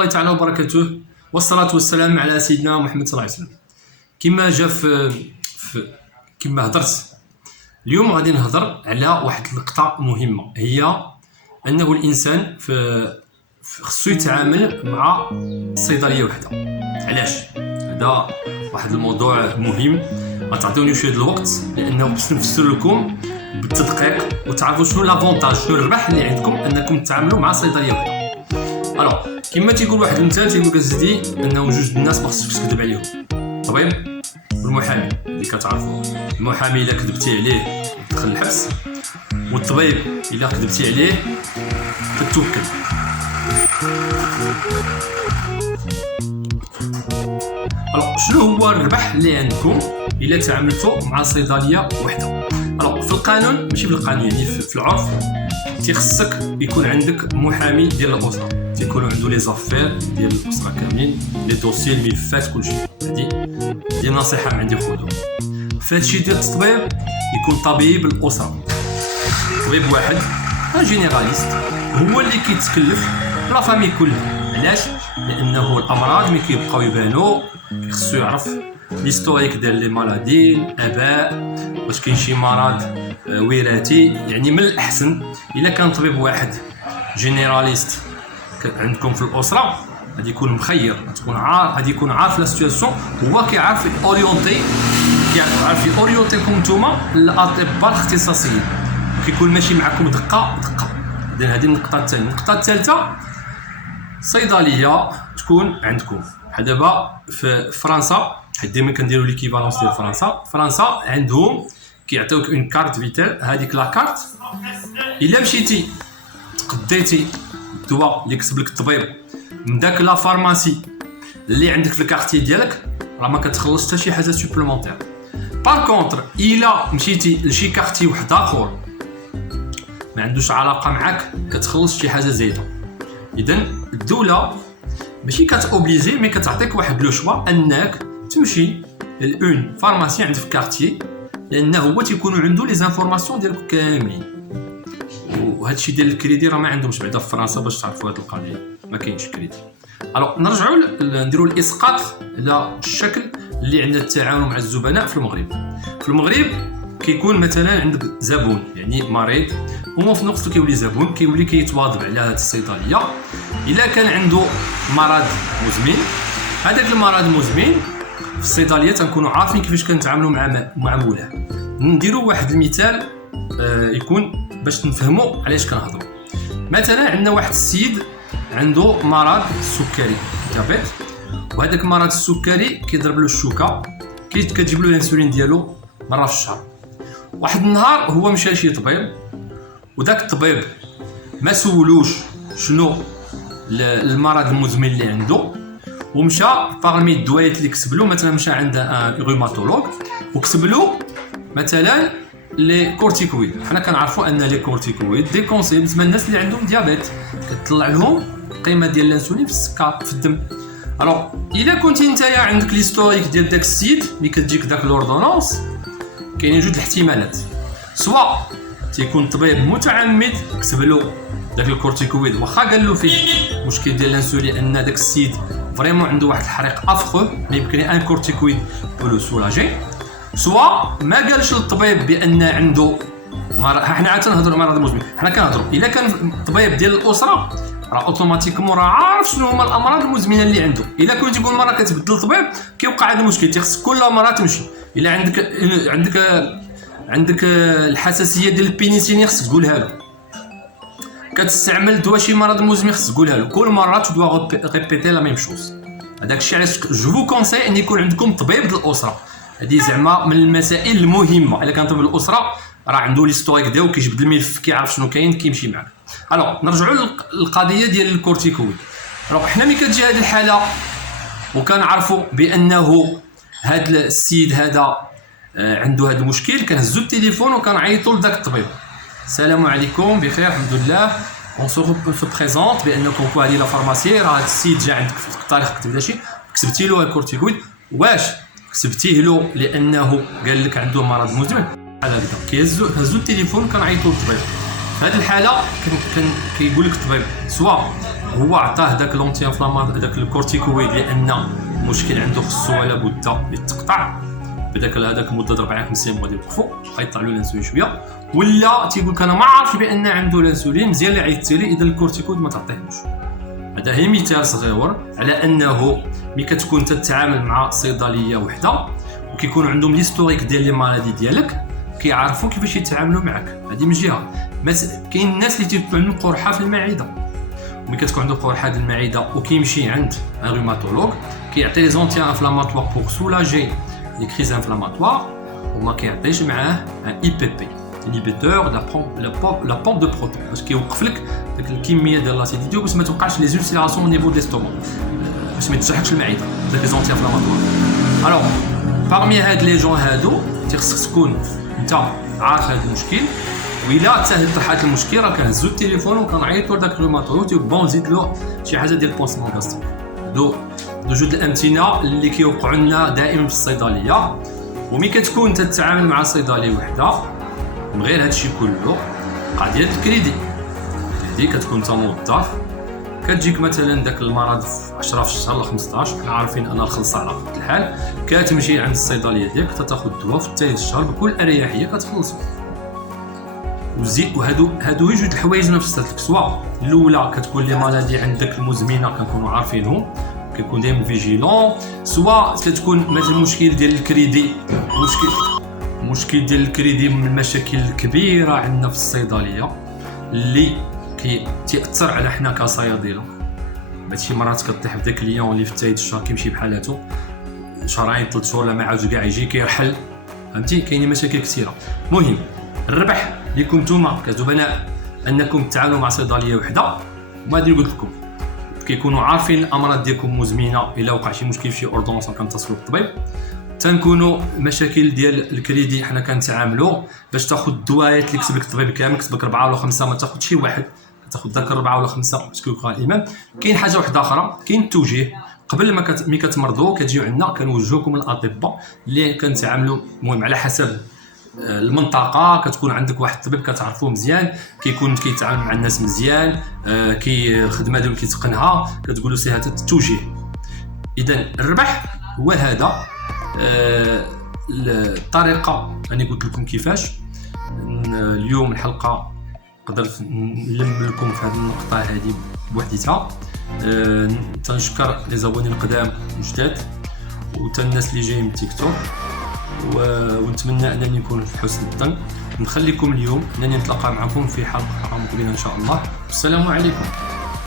الله تعالى وبركاته، والصلاة والسلام على سيدنا محمد صلى الله عليه وسلم. كما جا كما هضرت اليوم غادي نهضر على واحد النقطة مهمة، هي أنه الإنسان خصو يتعامل مع الصيدلية وحده. علاش؟ هذا واحد الموضوع مهم، غتعطيوني شوية الوقت لأنه باش نفسر لكم بالتدقيق وتعرفوا شنو لافونتاج، شنو الربح اللي عندكم أنكم تتعاملوا مع صيدلية وحده. الوغ كما تيقول واحد المثال، تيقول كتزيدي انه جوج الناس ما خصكش تكذب عليهم، طبيب والمحامي اللي كتعرفوا. المحامي الا كذبتي عليه تدخل الحبس، والطبيب الا كذبتي عليه كتوكل. شنو هو الربح اللي عندكم الا تعاملتوا مع صيدليه وحده؟ في القانون، ماشي في القانون، يعني في العرف تيخصك يكون عندك محامي ديال الاسره، تيكونوا عنده لي زافير ديال الاسره كاملين، لي دوسيي، الملفات، كلشي. هادي ديال نصيحه عندي خذوها. فهادشي ديال الطبيب يكون طبيب الاسره، طبيب واحد جينيراليست هو اللي كيتكلف لا فامي كلها. علاش؟ لانه الامراض ملي كيبقاو يبانوا خصو يعرف ليستوريك ديال لي مالادي، الاباء، واش كاين شي مرض وراثي. يعني من الاحسن الا كان طبيب واحد جينيراليست عندكم في الاسره غادي يكون مخير، تكون عارف، غادي يكون عارف لا سيتواسيون، هو كيعرف اورينتي، كيعرف يورينتيكم نتوما الاطباء الاختصاصيين، كيكون ماشي معكم دقه دقه. اذا هذه النقطه الثانيه. النقطه الثالثه، صيدليه تكون عندكم. بحال دابا في فرنسا، حيت ديما كنديروا ليكيفالونس ديال فرنسا عندهم كيعطيوك اون كارت فيتال. هذيك لا كارت الا مشيتي تقديتي الدواء اللي كتب لك الطبيب من داك لا فارماسي اللي عندك في الكارتي ديالك، راه ما كتخلص حتى شي حاجه سوبليمونتير. بار كونطر الا مشيتي لشي كارتي واحد اخر ما عندوش علاقه معاك، كتخلص شي حاجه زايده. اذا الدوله ماشي كتوبليزي، مي كتعطيك واحد لو شوا انك تمشي لأون فارماسي عند في كارتي، لانه هو تيكونوا عنده لي زانفورماسيون ديالك كاملين. وهذا الشيء ديال الكريدي راه ما عندهمش بعدا في فرنسا، باش تعرفوا هذه القضيه ما كاينش كريدي. نرجعوا نديروا الاسقاط على الشكل اللي عندنا التعامل مع الزبناء في المغرب. في المغرب كيكون مثلا عندك زبون يعني مريض، ومن في الوقت كيولي زبون، كيولي كيتواظب على هذه الصيدليه. الا كان عنده مرض مزمن، هذاك المرض المزمن في الصيدليه تنكونوا عارفين كيفاش كنتعاملوا مع مولاه. نديروا واحد المثال يكون باش نفهموا علاش كنهضروا. مثلا عندنا واحد السيد عنده مرض السكري، ديابيت، وهذاك مرض السكري كيضرب له الشوكه، كتجيب له الانسولين ديالو مره في الشهر. واحد النهار هو مشى لشي طبيب، وداك الطبيب ما سولوش شنو المرض المزمن اللي عنده، ومشى باغمي الدوايات اللي كتب له، مثلا مشى عند روماتولوج وكتب له مثلا لي كورتيكويد. حنا كنعرفوا ان لي كورتيكويد دي كونسي بالنسبه للناس اللي عندهم ديابيت، كتطلع لهم القيمه ديال الانسولين في السكر في الدم. الا كنتي نتايا عندك ليستوريك ديال داك السيد اللي كتجيك داك لوردونونس، كاينين جوج الاحتمالات: سواء تيكون الطبيب متعمد كتب له داك الكورتيكويد واخا قال له فيه مشكل ديال الانسولين، ان داك السيد فريمون عنده واحد الحريق افخو، ما يمكن ان كورتيكويد بلو سولاجي. سواء ما قالش للطبيب بان عنده مرض. حنا عاد تنهضروا مرض مزمن، حنا كنهضروا الا كان الطبيب ديال الاسره راه اوتوماتيكمون راه عارف شنو هما الامراض المزمنه اللي عنده. الا كنتي كل مره كتبدل الطبيب كيوقع هذا المشكل، تيخص كل مره تمشي. الا عندك الحساسيه ديال البينيسيلين خصك تقولها له، كتستعمل دواء شي مرض مزمن خصك تقولها له، كل مره تدوا ريبيتي لا ميم شوز. هذاك الشيء علاش جو فو كونساي ان يكون عندكم طبيب ديال الاسره. هذه زعما من المسائل المهمه. الا كان طبيب الاسره راه عنده ليستوريك ديالو، كيجبد الملف، كيعرف شنو كاين، كيمشي معاك. نرجعوا للقضيه ديال الكورتيكويد. حنا ملي كتجي هذه الحاله وكنعرفوا بانه هذا السيد هذا عنده هذا المشكل، كنهزوا التليفون وكنعيطوا لذاك الطبيب: السلام عليكم، بخير الحمد لله، اون سو بريزونت بانكم كو هذه لا فارماسي، راه هذا السيد جا عندك في التاريخ كتب لها شي، كتبتي له الكورتيكويد، واش كتبتيه له لانه قال لك عنده مرض مزمن؟ بحال هكذا كيهزوا التليفون كنعيطوا للطبيب. في هذه الحاله كيقول لك الطبيب: سواء هو عطاه داك لونتي انفلامات داك الكورتيكويد لان المشكل عنده خصو ولا بد يتقطع بداك هذاك مده 4-5 ايام غادي يوقفوا غيطلع له الانسولين شويه، ولا تيقول لك انا ما عارفش بان عنده الانسولين مزيان اللي عيطتي لي اذا الكورتيكويد ما تعطيهمش. هذا هي مثال صغير على انه ملي كتكون تتعامل مع صيدليه وحده وكيكون عندهم ليستوريك ديال لي مالادي ديالك كيعرفوا كيفاش يتعاملوا معك. هذه من جهه. كاين الناس اللي تيكون عندهم قرحه في المعده، ملي كتكون عنده قرحه ديال المعده وكيمشي عند ان روماتولوج كيعطي لي زونتي انفلاماتوار بور سولاجي لي كريز انفلاماتوار وما كيعطيش معاه ان اي بي بي انيبيتور لا بومب دو بروتون باش كيوقف لك داك الكميه ديال لاسيديتي باش ما توقعش لي زولسيراسيون او نيفو دي ستومون باش ما يتجحكش المعده داك لي زونتي انفلاماتوار. الوغ باغمي هاد لي جون هادو خصك تكون انت عارف هاد المشكل، وإلا تسهل طرحات المشكل راه كنهزو التليفون وكنعيطو لداك الروماتولوج بون نزيد له شي حاجه ديال البونسمون غاستريك. دو جوج الامثله اللي كيوقعوا لنا دائما في الصيدليه. وملي كتكون تتعامل مع صيدلي وحده من غير هادشي كله قضيه الكريدي كتكون انت موظف كتجيك مثلا داك المرض في 10 في الشهر ولا 15 حنا عارفين ان الخلصه على قد الحال كتمشي عند الصيدليه ديالك تاخذ الدواء في الثالث الشهر بكل اريحيه كتخلصوا. وهادو جوج الحوايج نفس لك، سواء الاولى كتكون لي مالادي عندك المزمنه كنكونوا عارفينهم كيكون دايما فيجيلون، سواء كتكون مثلا المشكل ديال الكريدي مشكل ديال الكريدي من المشاكل الكبيره عندنا في الصيدليه اللي كيأثر على حنا كصيادله. ماشي مرات كطيح في داك اليوم اللي في الثالث الشهر كيمشي بحالاتو شهرين 3 شهور لا ما عاودش كاع يجي كيرحل، فهمتي كاينين مشاكل كثيره. المهم الربح ليكم نتوما كزبناء انكم تتعاملوا مع صيدليه وحده، وما ادري قلت لكم كيكونوا عارفين الامراض ديالكم مزمنه الا وقع شي مشكل في شي اوردونس كنتصلوا بالطبيب. تنكونوا مشاكل ديال الكريدي حنا كنتعاملوا باش تاخذ الدوايات اللي كتب لك الطبيب كامل، كتب لك 4 ولا 5 ما تاخذ شي واحد، تاخذ داك 4 ولا 5 باسكو يقرا الامام. كاين حاجه واحده اخرى، كاين التوجيه قبل ما ملي كتمرضوا كتجيو عندنا كنوجهوكم الاطباء اللي كنتعاملوا المهم على حسب المنطقه. كتكون عندك واحد الطبيب كتعرفوه مزيان كيكون كيتعامل مع الناس مزيان الخدمه ديالو كيتقنها كتقولوا سي هذا التوجيه. اذا الربح هو هذا الطريقه راني قلت لكم كيفاش. اليوم الحلقه قدرت نلم لكم في هذه النقطه هذه بوحديتها. تنشكر لي زابوني القدام الجداد وتا الناس اللي جايين من تيك توك، ونتمنى انني نكون في حسن الظن. نخليكم اليوم انني نتلاقى معكم في حلقه مقبله ان شاء الله. السلام عليكم.